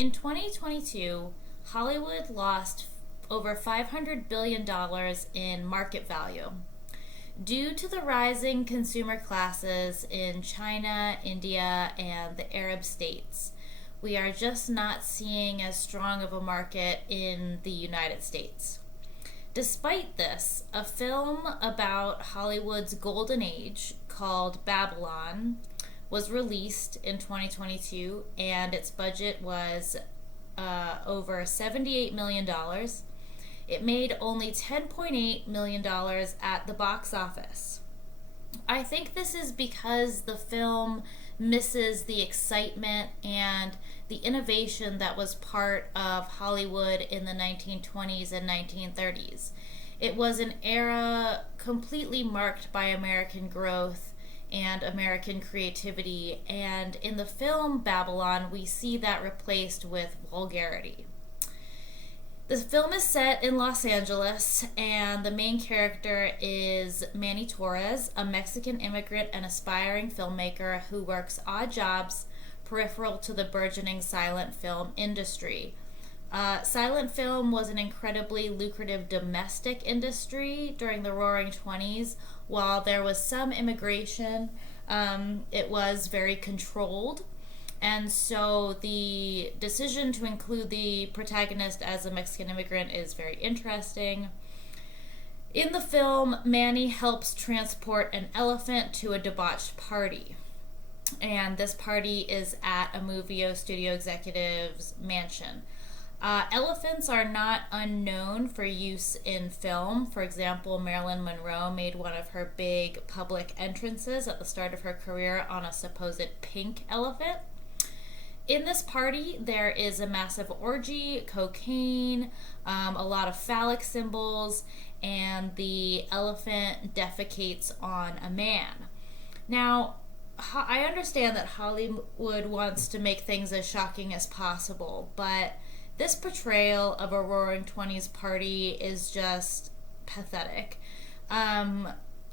In 2022, Hollywood lost over $500 billion in market value due to the rising consumer classes in China, India, and the Arab states. We are just not seeing as strong of a market in the United States. Despite this, a film about Hollywood's golden age called Babylon was released in 2022, and its budget was over $78 million. It made only $10.8 million at the box office. I think this is because the film misses the excitement and the innovation that was part of Hollywood in the 1920s and 1930s. It was an era completely marked by American growth and American creativity, and in the film Babylon, we see that replaced with vulgarity. The film is set in Los Angeles, and the main character is Manny Torres, a Mexican immigrant and aspiring filmmaker who works odd jobs peripheral to the burgeoning silent film industry. Silent film was an incredibly lucrative domestic industry during the Roaring '20s. While there was some immigration, it was very controlled. And so the decision to include the protagonist as a Mexican immigrant is very interesting. In the film, Manny helps transport an elephant to a debauched party. And this party is at a movie studio executive's mansion. Elephants are not unknown for use in film. For example, Marilyn Monroe made one of her big public entrances at the start of her career on a supposed pink elephant. In this party, there is a massive orgy, cocaine, a lot of phallic symbols, and the elephant defecates on a man. Now, I understand that Hollywood wants to make things as shocking as possible, but this portrayal of a Roaring '20s party is just pathetic.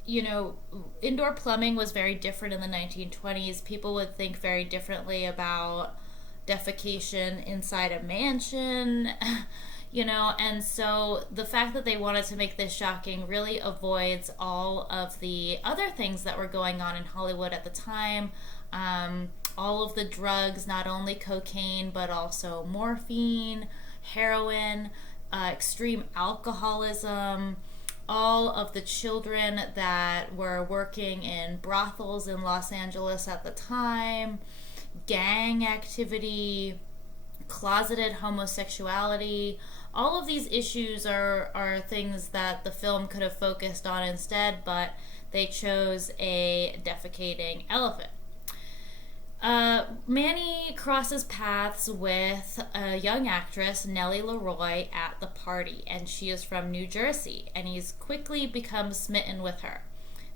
Indoor plumbing was very different in the 1920s. People would think very differently about defecation inside a mansion, and so the fact that they wanted to make this shocking really avoids all of the other things that were going on in Hollywood at the time. All of the drugs, not only cocaine, but also morphine, heroin, extreme alcoholism, all of the children that were working in brothels in Los Angeles at the time, gang activity, closeted homosexuality. All of these issues are things that the film could have focused on instead, but they chose a defecating elephant. Manny crosses paths with a young actress, Nellie Leroy, at the party, and she is from New Jersey, and he's quickly becomes smitten with her.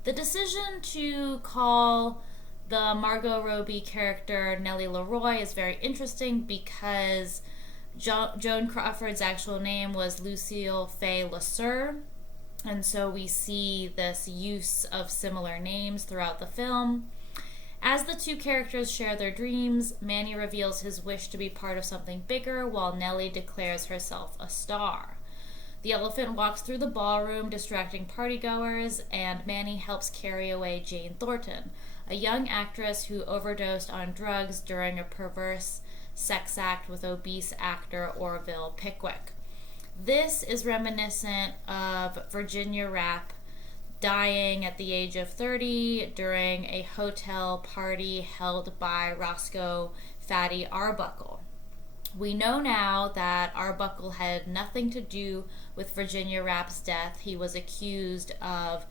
The decision to call the Margot Robbie character Nellie Leroy is very interesting because Joan Crawford's actual name was Lucille Fay Lasser, and so we see this use of similar names throughout the film. As the two characters share their dreams, Manny reveals his wish to be part of something bigger, while Nellie declares herself a star. The elephant walks through the ballroom, distracting partygoers, and Manny helps carry away Jane Thornton, a young actress who overdosed on drugs during a perverse sex act with obese actor Orville Pickwick. This is reminiscent of Virginia Rappe dying at the age of 30 during a hotel party held by Roscoe Fatty Arbuckle. We know now that Arbuckle had nothing to do with Virginia Rappe's death. He was accused of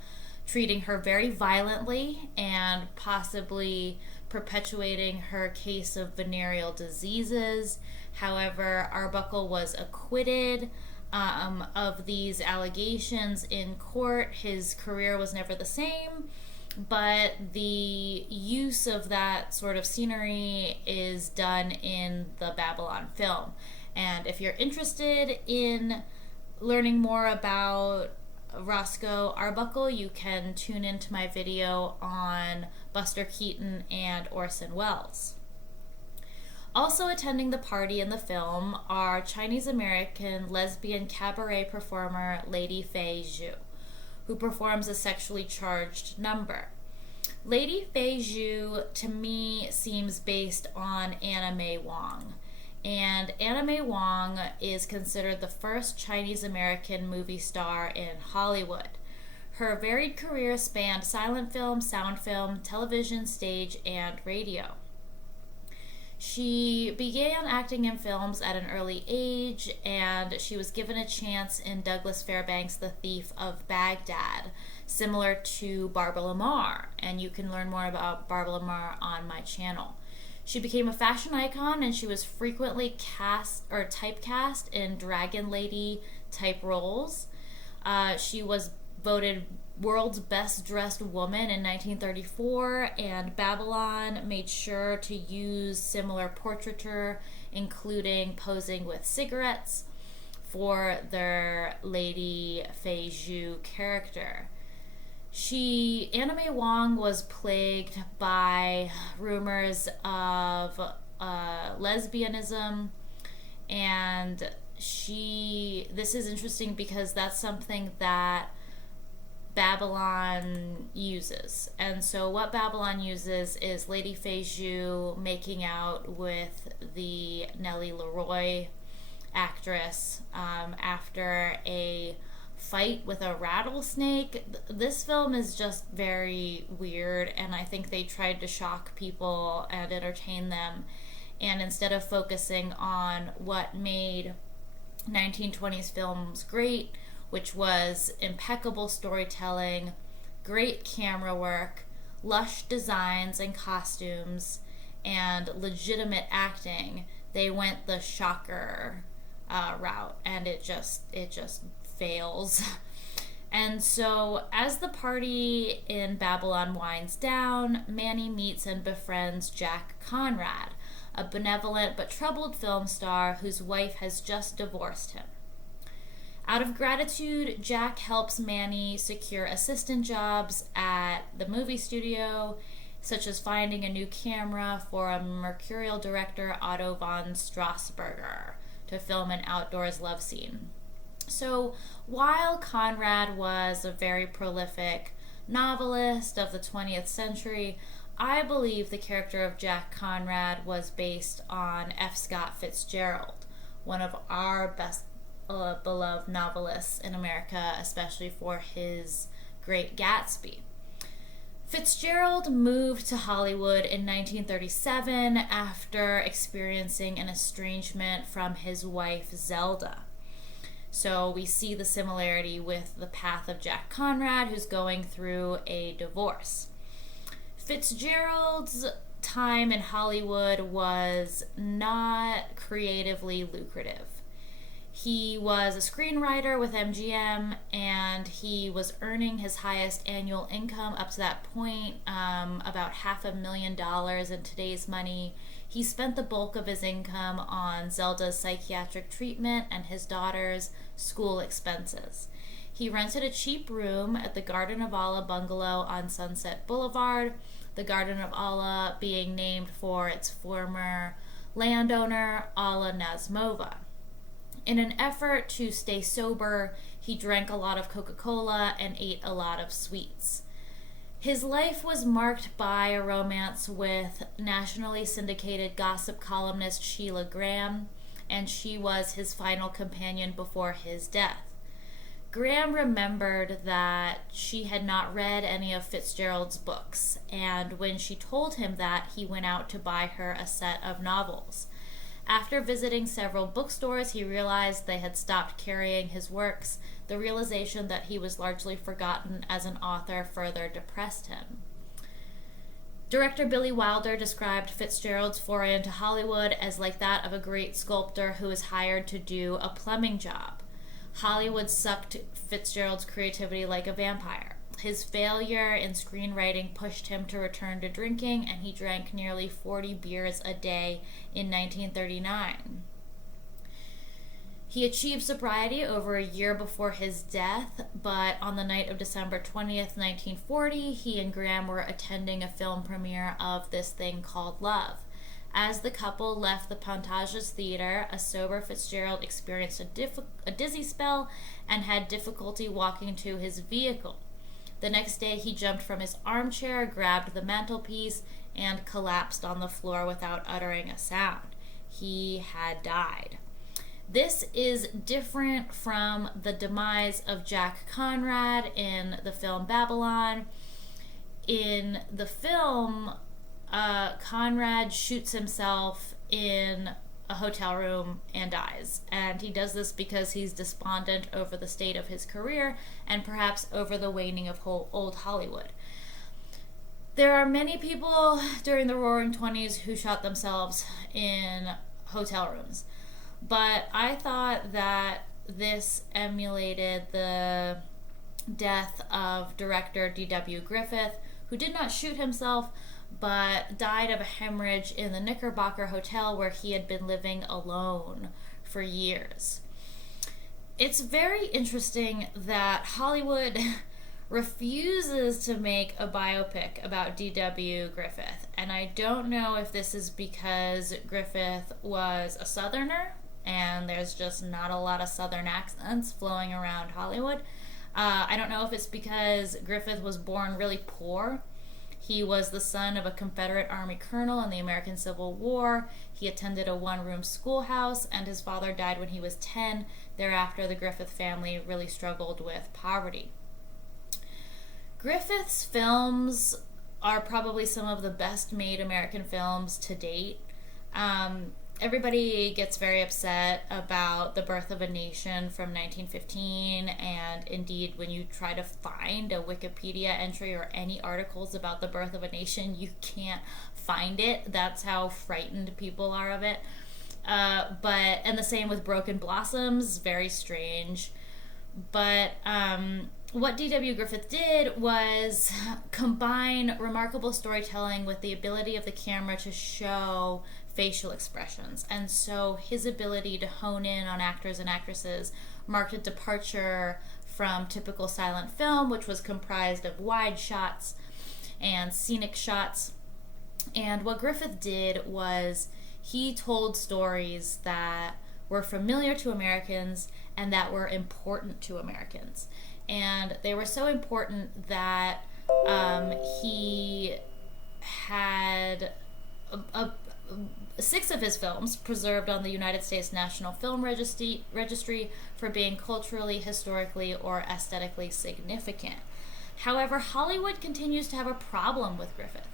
treating her very violently and possibly perpetuating her case of venereal diseases. However, Arbuckle was acquitted of these allegations in court. His career was never the same, but the use of that sort of scenery is done in the Babylon film. And if you're interested in learning more about Roscoe Arbuckle, you can tune into my video on Buster Keaton and Orson Welles. Also attending the party in the film are Chinese-American lesbian cabaret performer Lady Fei Zhu, who performs a sexually charged number. Lady Fei Zhu, to me, seems based on Anna May Wong. And Anna May Wong is considered the first Chinese-American movie star in Hollywood. Her varied career spanned silent film, sound film, television, stage, and radio. She began acting in films at an early age, and she was given a chance in Douglas Fairbanks' The Thief of Baghdad, similar to Barbara Lamar, and you can learn more about Barbara Lamar on my channel. She became a fashion icon, and she was frequently typecast in Dragon Lady type roles. She was voted World's Best Dressed Woman in 1934, and Babylon made sure to use similar portraiture, including posing with cigarettes, for their Lady Fei Zhu character. Anna May Wong was plagued by rumors of lesbianism, and this is interesting because that's something that Babylon uses. And so what Babylon uses is Lady Fei Zhu making out with the Nellie Leroy actress after a fight with a rattlesnake. This film is just very weird, and I think they tried to shock people and entertain them, and instead of focusing on what made 1920s films great, which was impeccable storytelling, great camera work, lush designs and costumes, and legitimate acting, they went the shocker route, and it just fails. And so as the party in Babylon winds down, Manny meets and befriends Jack Conrad, a benevolent but troubled film star whose wife has just divorced him. Out of gratitude, Jack helps Manny secure assistant jobs at the movie studio, such as finding a new camera for a mercurial director, Otto von Strasberger, to film an outdoors love scene. So while Conrad was a very prolific novelist of the 20th century, I believe the character of Jack Conrad was based on F. Scott Fitzgerald, one of our best beloved novelists in America, especially for his Great Gatsby. Fitzgerald moved to Hollywood in 1937 after experiencing an estrangement from his wife Zelda. So we see the similarity with the path of Jack Conrad, who's going through a divorce. Fitzgerald's time in Hollywood was not creatively lucrative. He was a screenwriter with MGM, and he was earning his highest annual income up to that point, about $500,000 in today's money. He spent the bulk of his income on Zelda's psychiatric treatment and his daughter's school expenses. He rented a cheap room at the Garden of Allah bungalow on Sunset Boulevard, the Garden of Allah being named for its former landowner, Allah Nazmova. In an effort to stay sober, he drank a lot of Coca-Cola and ate a lot of sweets. His life was marked by a romance with nationally syndicated gossip columnist Sheila Graham, and she was his final companion before his death. Graham remembered that she had not read any of Fitzgerald's books, and when she told him that, he went out to buy her a set of novels. After visiting several bookstores, he realized they had stopped carrying his works. The realization that he was largely forgotten as an author further depressed him. Director Billy Wilder described Fitzgerald's foray into Hollywood as like that of a great sculptor who is hired to do a plumbing job. Hollywood sucked Fitzgerald's creativity like a vampire. His failure in screenwriting pushed him to return to drinking, and he drank nearly 40 beers a day in 1939. He achieved sobriety over a year before his death, but on the night of December 20th, 1940, he and Graham were attending a film premiere of This Thing Called Love. As the couple left the Pantages Theater, a sober Fitzgerald experienced a dizzy spell and had difficulty walking to his vehicle. The next day, he jumped from his armchair, grabbed the mantelpiece, and collapsed on the floor without uttering a sound. He had died. This is different from the demise of Jack Conrad in the film Babylon. In the film, Conrad shoots himself in a hotel room and dies. And he does this because he's despondent over the state of his career and perhaps over the waning of old Hollywood. There are many people during the Roaring Twenties who shot themselves in hotel rooms. But I thought that this emulated the death of director D.W. Griffith, who did not shoot himself, but died of a hemorrhage in the Knickerbocker Hotel where he had been living alone for years. It's very interesting that Hollywood refuses to make a biopic about D.W. Griffith, and I don't know if this is because Griffith was a Southerner and there's just not a lot of Southern accents flowing around Hollywood. I don't know if it's because Griffith was born really poor. He was the son of a Confederate Army colonel in the American Civil War. He attended a one-room schoolhouse, and his father died when he was 10. Thereafter, the Griffith family really struggled with poverty. Griffith's films are probably some of the best-made American films to date. Everybody gets very upset about The Birth of a Nation from 1915, and indeed, when you try to find a Wikipedia entry or any articles about The Birth of a Nation, you can't find it. That's how frightened people are of it. And the same with Broken Blossoms, very strange. But what D.W. Griffith did was combine remarkable storytelling with the ability of the camera to show facial expressions. And so his ability to hone in on actors and actresses marked a departure from typical silent film, which was comprised of wide shots and scenic shots. And what Griffith did was he told stories that were familiar to Americans and that were important to Americans. And they were so important that he had 6 of his films preserved on the United States National Film Registry for being culturally, historically, or aesthetically significant. However, Hollywood continues to have a problem with Griffith.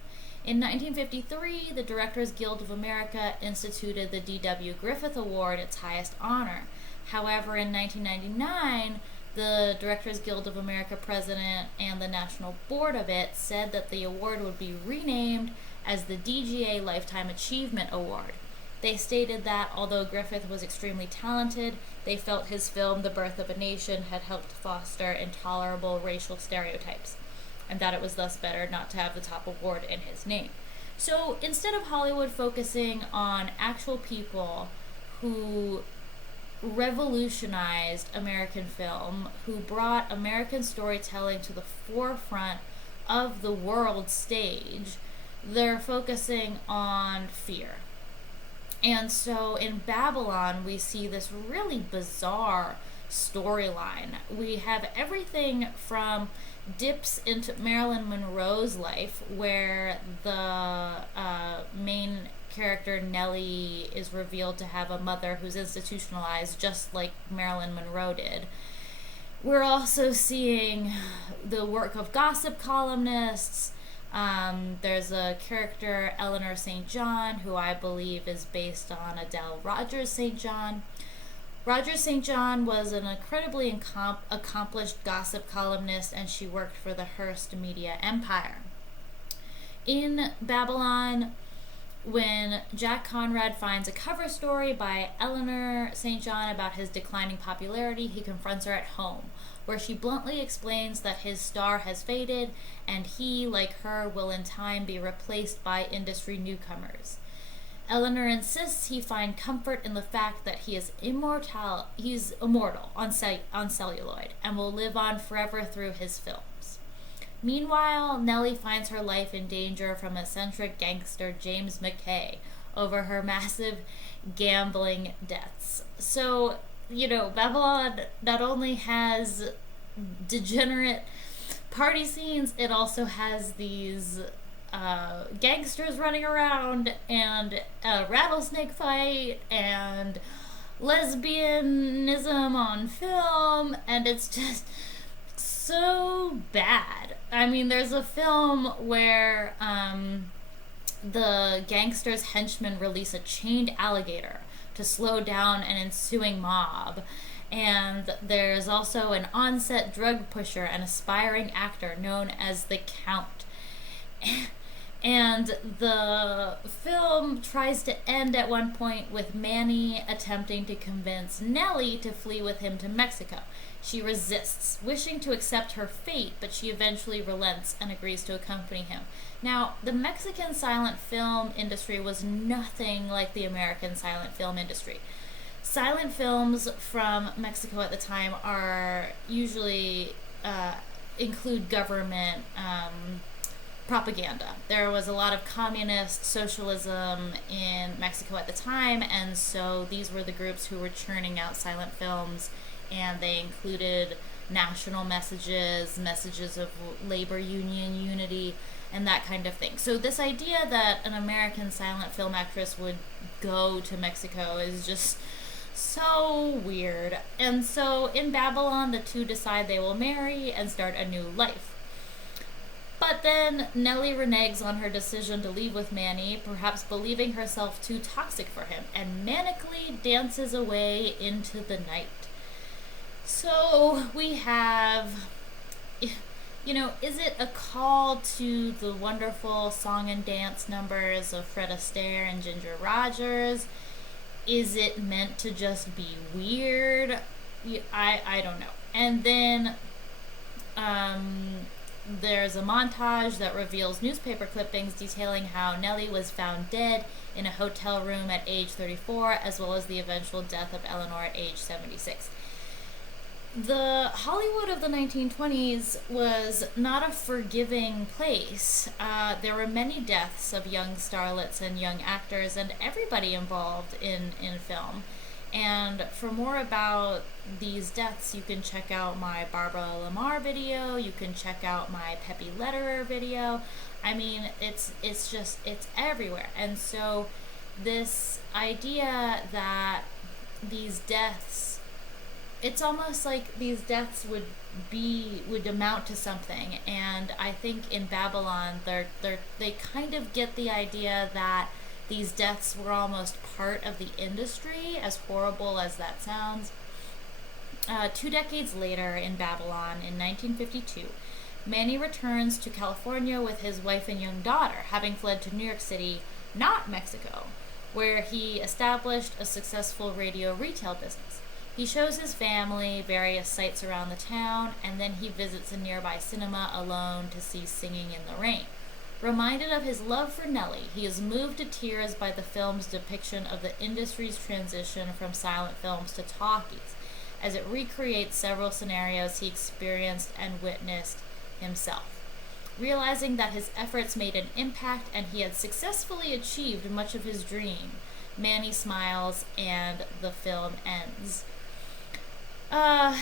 In 1953, the Directors Guild of America instituted the D.W. Griffith Award, its highest honor. However, in 1999, the Directors Guild of America president and the national board of it said that the award would be renamed as the DGA Lifetime Achievement Award. They stated that although Griffith was extremely talented, they felt his film The Birth of a Nation had helped foster intolerable racial stereotypes, and that it was thus better not to have the top award in his name. So instead of Hollywood focusing on actual people who revolutionized American film, who brought American storytelling to the forefront of the world stage, they're focusing on fear. And so in Babylon, we see this really bizarre storyline. We have everything from dips into Marilyn Monroe's life, where the main character Nellie is revealed to have a mother who's institutionalized just like Marilyn Monroe did. We're also seeing the work of gossip columnists. There's a character, Eleanor St. John, who I believe is based on Adela Rogers St. Rogers St. John was an incredibly accomplished gossip columnist, and she worked for the Hearst media empire. In Babylon, when Jack Conrad finds a cover story by Eleanor St. John about his declining popularity, he confronts her at home, where she bluntly explains that his star has faded and he, like her, will in time be replaced by industry newcomers. Eleanor insists he find comfort in the fact that he's immortal on celluloid and will live on forever through his films. Meanwhile, Nellie finds her life in danger from eccentric gangster James McKay, over her massive gambling debts. So, Babylon not only has degenerate party scenes, it also has these gangsters running around and a rattlesnake fight and lesbianism on film, and it's just so bad. I mean, there's a film where the gangsters' henchmen release a chained alligator to slow down an ensuing mob. And there's also an on-set drug pusher and aspiring actor known as the Count. And the film tries to end at one point with Manny attempting to convince Nellie to flee with him to Mexico. She resists, wishing to accept her fate, but she eventually relents and agrees to accompany him. Now, the Mexican silent film industry was nothing like the American silent film industry. Silent films from Mexico at the time are usually include government propaganda. There was a lot of communist socialism in Mexico at the time, and so these were the groups who were churning out silent films, and they included national messages, messages of labor union unity, and that kind of thing. So this idea that an American silent film actress would go to Mexico is just so weird. And so in Babylon, the two decide they will marry and start a new life. But then Nellie reneges on her decision to leave with Manny, perhaps believing herself too toxic for him, and manically dances away into the night. So we have, is it a call to the wonderful song and dance numbers of Fred Astaire and Ginger Rogers? Is it meant to just be weird? I don't know. And then there's a montage that reveals newspaper clippings detailing how Nellie was found dead in a hotel room at age 34, as well as the eventual death of Eleanor at age 76. The Hollywood of the 1920s was not a forgiving place. There were many deaths of young starlets and young actors and everybody involved in film. And for more about these deaths, you can check out my Barbara Lamar video, you can check out my Pepe Lederer video. I mean, it's everywhere. And so this idea that these deaths, it's almost like these deaths would amount to something. And I think in Babylon, they kind of get the idea that these deaths were almost part of the industry, as horrible as that sounds. 2 decades later in Babylon, in 1952, Manny returns to California with his wife and young daughter, having fled to New York City, not Mexico, where he established a successful radio retail business. He shows his family various sights around the town, and then he visits a nearby cinema alone to see Singing in the Rain. Reminded of his love for Nellie, he is moved to tears by the film's depiction of the industry's transition from silent films to talkies, as it recreates several scenarios he experienced and witnessed himself. Realizing that his efforts made an impact and he had successfully achieved much of his dream, Manny smiles and the film ends.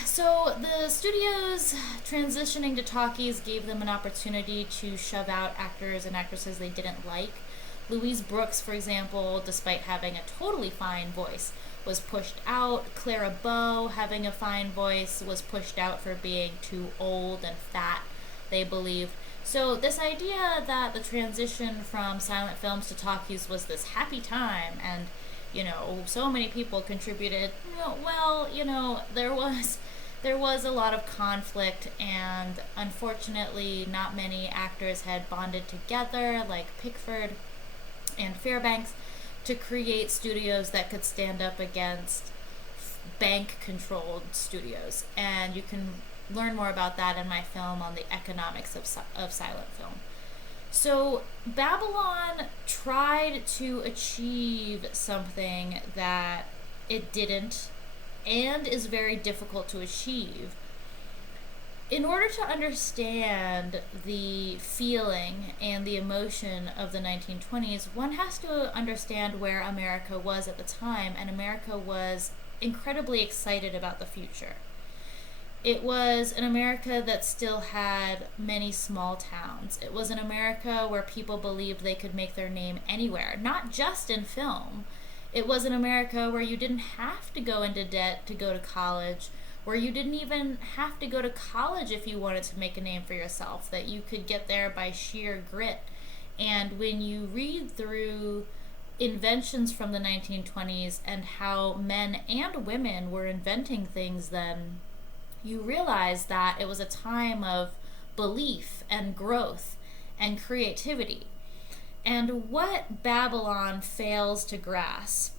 So the studios transitioning to talkies gave them an opportunity to shove out actors and actresses they didn't like. Louise Brooks, for example, despite having a totally fine voice, was pushed out. Clara Bow, having a fine voice, was pushed out for being too old and fat, they believed. So this idea that the transition from silent films to talkies was this happy time and so many people contributed. There was a lot of conflict, and unfortunately not many actors had bonded together like Pickford and Fairbanks to create studios that could stand up against bank-controlled studios. And you can learn more about that in my film on the economics of silent film. So Babylon tried to achieve something that it didn't, and is very difficult to achieve. In order to understand the feeling and the emotion of the 1920s, one has to understand where America was at the time, and America was incredibly excited about the future. It was an America that still had many small towns. It was an America where people believed they could make their name anywhere, not just in film. It was an America where you didn't have to go into debt to go to college, where you didn't even have to go to college if you wanted to make a name for yourself, that you could get there by sheer grit. And when you read through inventions from the 1920s and how men and women were inventing things then, you realize that it was a time of belief and growth and creativity. And what Babylon fails to grasp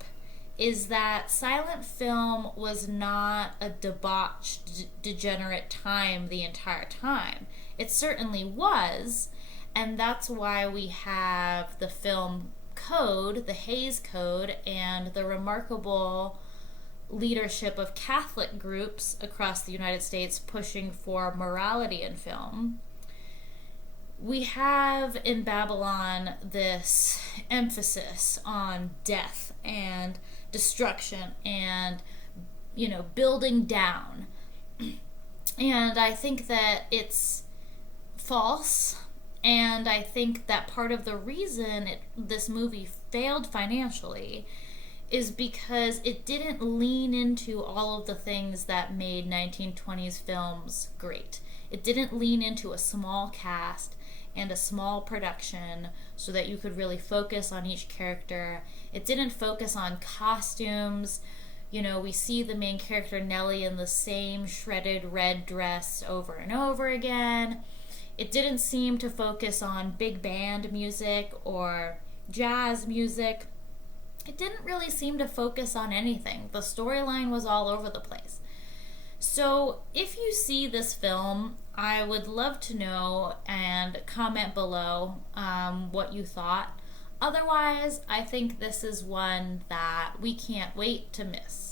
is that silent film was not a debauched, degenerate time the entire time. It certainly was, and that's why we have the film code, the Hays Code, and the remarkable leadership of Catholic groups across the United States pushing for morality in film. We have in Babylon this emphasis on death and destruction and, building down. And I think that it's false. And I think that part of the reason this movie failed financially is because it didn't lean into all of the things that made 1920s films great. It didn't lean into a small cast and a small production so that you could really focus on each character. It didn't focus on costumes. We see the main character Nellie in the same shredded red dress over and over again. It didn't seem to focus on big band music or jazz music. It didn't really seem to focus on anything. The storyline was all over the place. So if you see this film, I would love to know and comment below what you thought. Otherwise, I think this is one that we can't wait to miss.